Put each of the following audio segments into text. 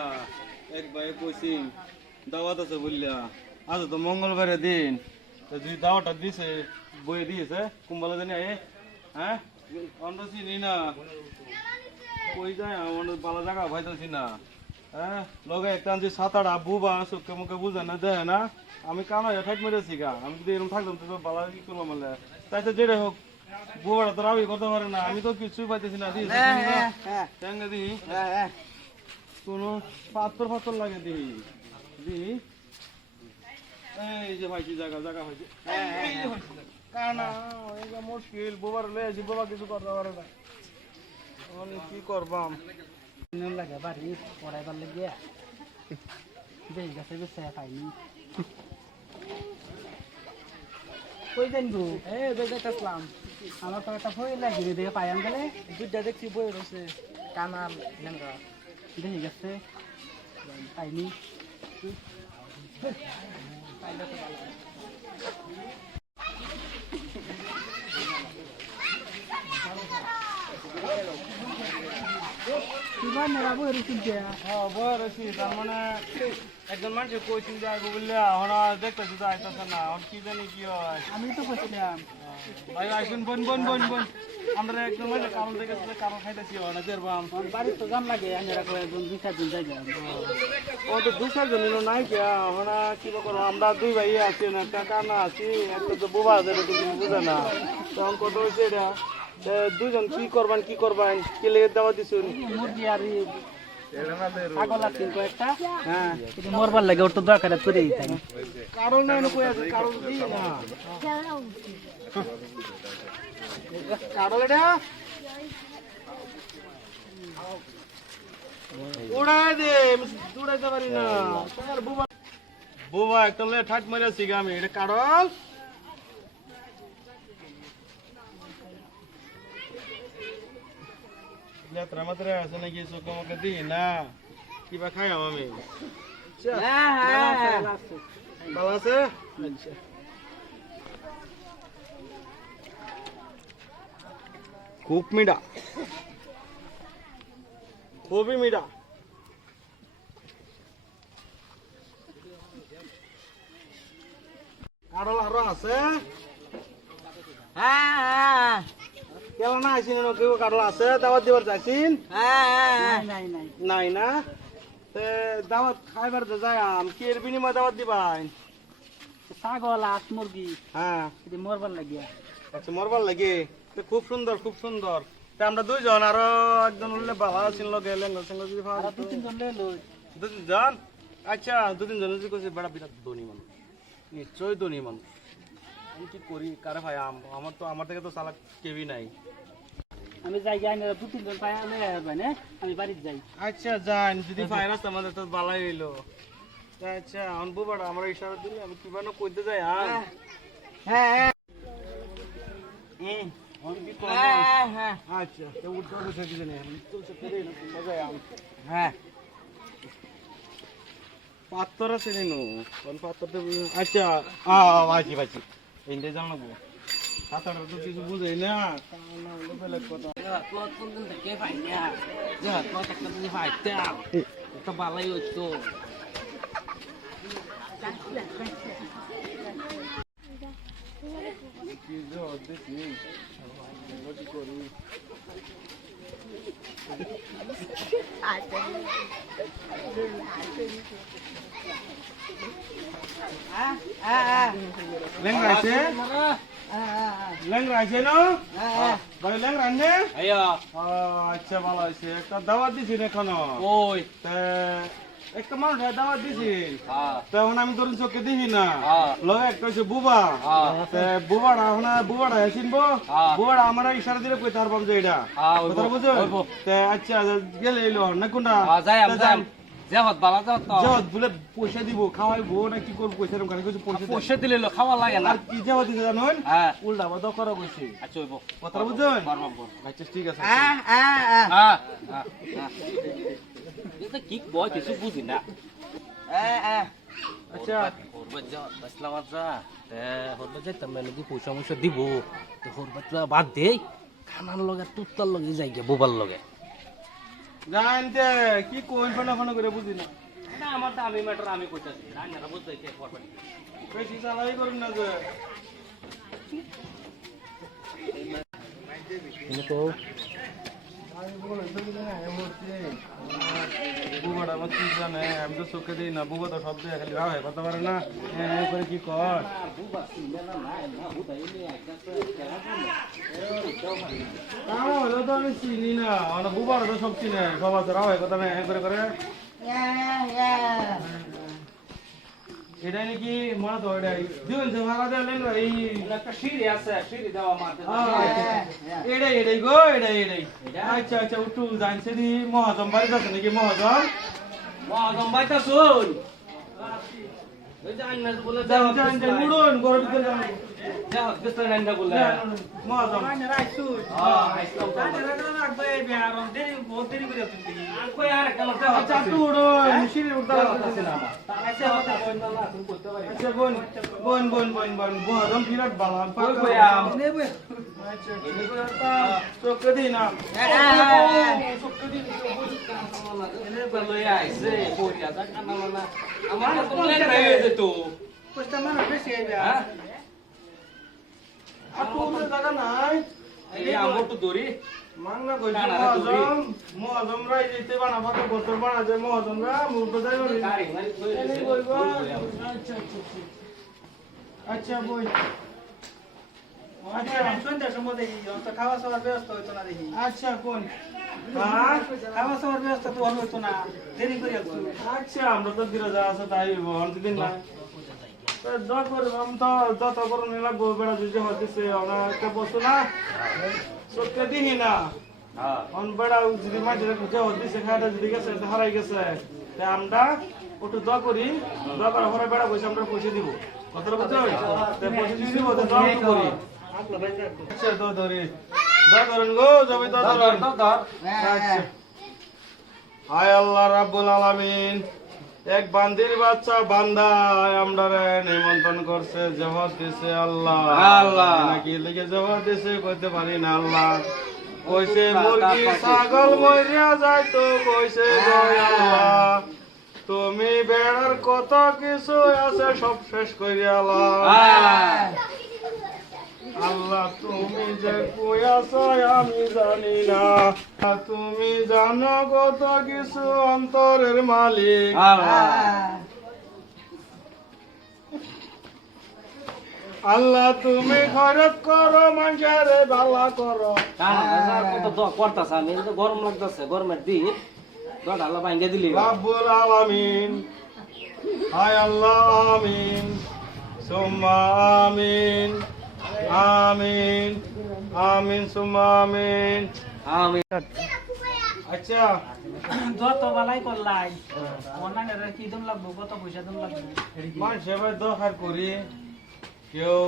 না এক ভাই কইছি দাওয়াত আছে বললা আজ তো মঙ্গলবারের দিন তো যদি দাওয়াতটা দিছে বই দিয়েছে কুম্বালা জানি আয়ে হ্যাঁ অন্য চিনি না কই যায় আমার ভালো জায়গা ভাইতেছি না হ্যাঁ লগে একটা যে 7-8 আব্বু বা চোখে মুখে বুঝে না দেয় না আমি কানা ঠাইট মেরেছি গা আমি যদি এরকম থাকতাম তো ভালো কি করলাম বলে তাই তো যেটা হোক বুবাটা তো রাবি করতে পারে না আমি তো কিছুই পাইতেছি না দিই দিই কোনো পাথর লাগে দিই দিই এই যে ভাইছি জায়গা জায়গা হয়েছে কানা মুশকিল বুবার লয়ে আসি বাবা কিছু করতে পারে না কি করবাম লাগে বাড়ি পড়াইবার লাগিয়া দেখি গেছে বেশি পাইনি কই জানবো দেখতেছিলাম আমার তো একটা বই লাগি দেখে পাইয়াম গেলে দুইটা দেখছি বই রয়েছে কানাল লেঙ্গা দেখি গেছে পাইনি পাইলে তো ভালো তার মানে একজন মানুষ কইছিল যে আইবো বললে এখন দেখতেছি তো আইতাছে না এখন কি জানি কি হয় আমি তো বলছিলাম ভাই আইসুন বোন বোন বোন বোন আমরা একজন মানুষ কারণ দেখেছি কারণ খাইতেছি না চেরবাম বাড়ির তো জান লাগে আমি রাখো একজন 2-4 দিন যাই ও তো 2-4 জন নাই কে এখন কি করবো আমরা দুই ভাই আছি না একটা কানা আছি একটা তো বুবা আছে এটা কিছু বুঝে না তখন কত হয়েছে এটা দুজন কি করবেন কি লেগে দেওয়া দিছুন মুরগি আর ছাগল আছে কয়েকটা হ্যাঁ মরবার লাগে ওর তো দরকার করে দিতে কারণ না কই আছে কারণ দি না কারণ এটা উড়াই দে উড়াইতে পারি না বুবা বুবা একটা লে ঠাট মারিয়াছি আমি এটা কারণ যাত্রা মাত্রা আছে নাকি চোখে মুখে দিই না কিবা খাই আমি ভালো আছে আচ্ছা খুব মিঠা খুবই মিঠা কারল আরো আছে হ্যাঁ কেন না আইসিন কেউ কারল আছে দাওয়াত দিবার চাইছিন নাই নাই নাই না দাওয়াত খাইবার যায় কি এর বিনিময় দাওয়াত দিবাই ছাগল আস মুরগি হ্যাঁ মরবার লাগিয়া আচ্ছা মরবার লাগে খুব সুন্দর খুব সুন্দর আমরা দুইজন আরো একজন উঠলে ভালো ছিল লগে লেঙ্গল সেঙ্গল যদি আর 2-3 জন লই 2-3 জন আচ্ছা 2-3 জন যদি কইছে বড় বিরাট ধনী মানুষ নিশ্চয়ই ধনী মানুষ আমি কি করি কারে ভাই আমার থেকে তো চালাক কেউই নাই আমি যাই যাই না 2-3 জন পাই আমি মানে আমি বাড়িতে যাই আচ্ছা যান যদি ভাইরাস আমাদের তো বালাই হইলো আচ্ছা আনবো বড় আমরা ইশারা দিলে আমি কিভাবে কইতে যাই হ্যাঁ আচ্ছা তো উঠতে বসে দিলে হ্যাঁ পাত্তর আছে নো কোন পাত্তরতে আচ্ছা বাজি বাজি ইন্দে জানবো পাত্তরটা তো কিছু বুঝাই না বেলেগ কথা প্লট কোন দিন থেকে পাই না যা প্লট একটা দিন পাইতা তো ভালোই হইতো কি যে দেখি কি করি লেংরাইছে লেংরাইছে না ভাই লেংরাইনে আইয়া আচ্ছা ভালো হয়েছে একটা দাওয়াত দিছি এখনো ওই একটা মানুষ দাওয়াত দিছি তখন আমি ধরুন চোখে দেখি না লগে একটা হচ্ছে বুবা বুবাটা চিনবো বুবাটা আমার ইশারা দিলে কই তার বাম যে এটা কথা বুঝো আচ্ছা গেলে এলো না কোনটা বলে পয়সা দিব খাওয়াইবো না কি করবো পয়সা পয়সা দিলে খাওয়া লাগে না কি যাওয়া দিতে জানুন উল্টা বাদ করা কইছি আচ্ছা কথা বুঝুন আচ্ছা ঠিক আছে কি বয় কিছু বুঝি না আচ্ছা পয়সা ময়সা দিব বাদ দে খানার লগে তুতার লগে যাই গে বোবার লগে জানতে কি কোন ফোন করে বুঝি না না আমার তো আমি ম্যাটার আমি কইতাছি রান্নাটা বুঝতে কে করবেন বেশি চালাই করুন না যে বুবাটা আমার কি জানে আমি তো চোখে দিই না বুবা তো সব দিয়ে খালি রাও কথা পারে না করে কি কর তো আমি চিনি না আমার বুবার তো সব চিনে সব আছে রাও কথা না করে করে এটা নাকি মনে তো এটাই দিবেন যে ভাড়া দেন এই একটা সিঁড়ি আছে সিঁড়ি দেওয়া মারতে এটাই এটাই গো এটাই এটাই আচ্ছা আচ্ছা উঠু জানছে দি মহাজম বাড়ি যাচ্ছে নাকি মহাজম মহাজম বাইতা শুন ওই যে আন্নাজ বলে দাও উড়ুন গরম ভিতরে যান যাও বিস্তার নান্দা বলে মহাজম কই আর একটা আচ্ছা একটু উড়ুন সিঁড়ি উঠতে পারতেছি না আচ্ছা বোন বোন বোন বোন বোন মহাজম বিরাট বালা আচ্ছা চোখে দিই না জায়গা নাই মাংনা কই মহাজম রাই দিতে বানাবো তো বোতল বানা যায় মহাজম রা মুখ যাই আচ্ছা বই খাওয়া খাওয়ার ব্যবস্থা হইতো না দেখি আচ্ছা কোন খাওয়া খাওয়ার ব্যবস্থা তো ভালো হইতো না দেরি করে আচ্ছা আমরা তো দিলে যা আছে তাই অন্তদিন না যত করবাম তো যত করুন লাগবো বেড়া যদি হতেছে আমরা একটা বস্তু না সত্যি দিনই না অন বেড়া যদি মাঝে যে হতেছে খাটা যদি গেছে হারাই গেছে তাই আমরা একটু দ করি দ করার পরে বেড়া পয়সা আমরা পয়সা দিব কতটা বুঝতে হবে পয়সা যদি দিব তো দ করি আচ্ছা দ ধরি দ ধরেন গো জমি দ ধরেন আচ্ছা হায় আল্লাহ রাব্বুল আলামিন এক বান্দির বাচ্চা বান্দা আমরা নিমন্ত্রণ করছে জবাব দিছে আল্লাহ আল্লাহ নাকি লিখে জবাব দিছে করতে পারি না আল্লাহ কইছে মুরগি ছাগল মরিয়া যায় তো কইছে আল্লাহ তুমি বেড়ার কত কিছু আছে সব শেষ করিয়া আল্লাহ তুমি যে কইয়াছ আমি জানি না তুমি জানো কত কিছু অন্তরের মালিক আল্লাহ তুমি খরচ করো মানুষের ভালো করো করতাছ আমি গরম লাগতেছে গরমের দিন আল্লাহ ভাঙ্গে দিলি রাব্বুল আলামিন হায় আল্লাহ আমিন সুম্মা আমিন আমিন আমিন সুম্মা আমিন আমিন আচ্ছা যত বালাই করলাই অনলাইনে কি দাম লাগবো কত পয়সা দাম লাগবে মানুষ এবার দরকার করি কেউ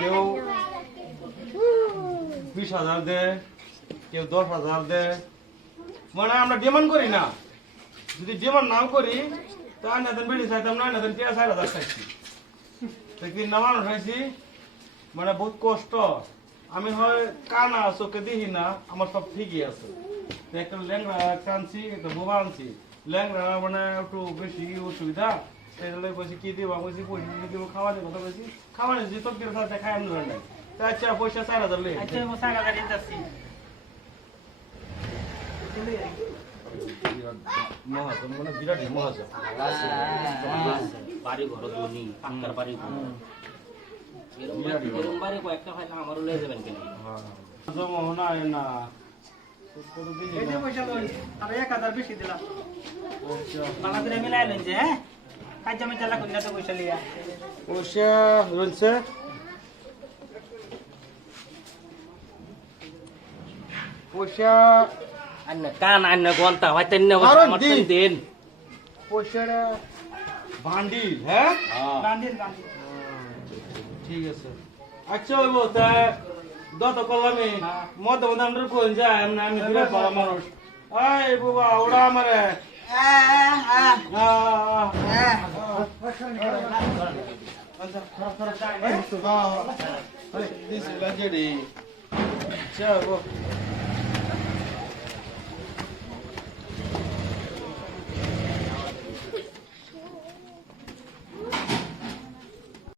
কেউ 20,000 দে কেউ 10,000 দে মানে আমরা ডিমান্ড করি না যদি ডিমান্ড নাও করি তাহলে না বেশি চাইতাম না না 4,000 চাইছি একদিন না মানুষ হয়েছি মানে বহুত কষ্ট আমি হয় কানা চোখে দেখি না আমার সব ঠিকই আছে একটা ল্যাংড়া টানছি একটা বোবা আনছি ল্যাংড়া মানে একটু বেশি অসুবিধা সেটা বলছি কি দিব বলছি পয়সা দিব খাওয়ানোর কথা বলছি খাওয়ানো যে তোর সাথে খাই আমি ধরে নাই তা আচ্ছা পয়সা 4,000 লে আচ্ছা ও 4,000 দিতেছি মহাজন মানে বিরাট মহাজন বাড়ি ঘর ধনী পাক্কার বাড়ি ঘর এরকম বাড়ি কয়েকটা হয় না আমারও লয়ে যাবেন কেন জমা না না এই যে পয়সা লই আর 1,000 বেশি দিলাম বাবা করে মিলাইলেন যে হ্যাঁ কাজ আমি চালা কইলা তো পয়সা লিয়া পয়সা রইছে পয়সা আন্না কান আন্না ঘন্টা হয়তো না আমার দিন পয়সাটা বান্ডিল হ্যাঁ বান্ডিল ঠিক আছে আচ্ছা ওই বলতে দত করলামই মদ আমরা কোন যায় আমি বিরাট বড় মানুষ এই বাবা ওরা আমারে দিস লাগেডি চলো